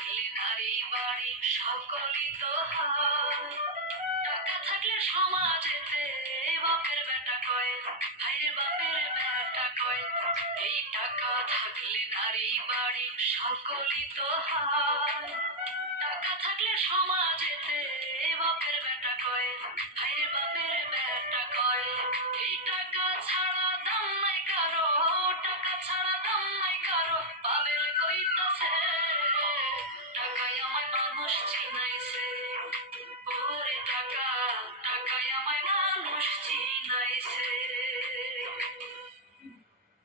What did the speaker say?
থাকলে নারী বাড়ি সকলই তো হয়। টাকা থাকলে সমাজেতে বাপের বেটা কয়, ভাইরে বাপের বেটা কয়। এই টাকা থাকলে নারী বাড়ি সকলই তো হয়। টাকা থাকলে সমাজেতে বাপের বেটা কয়, ভাইরে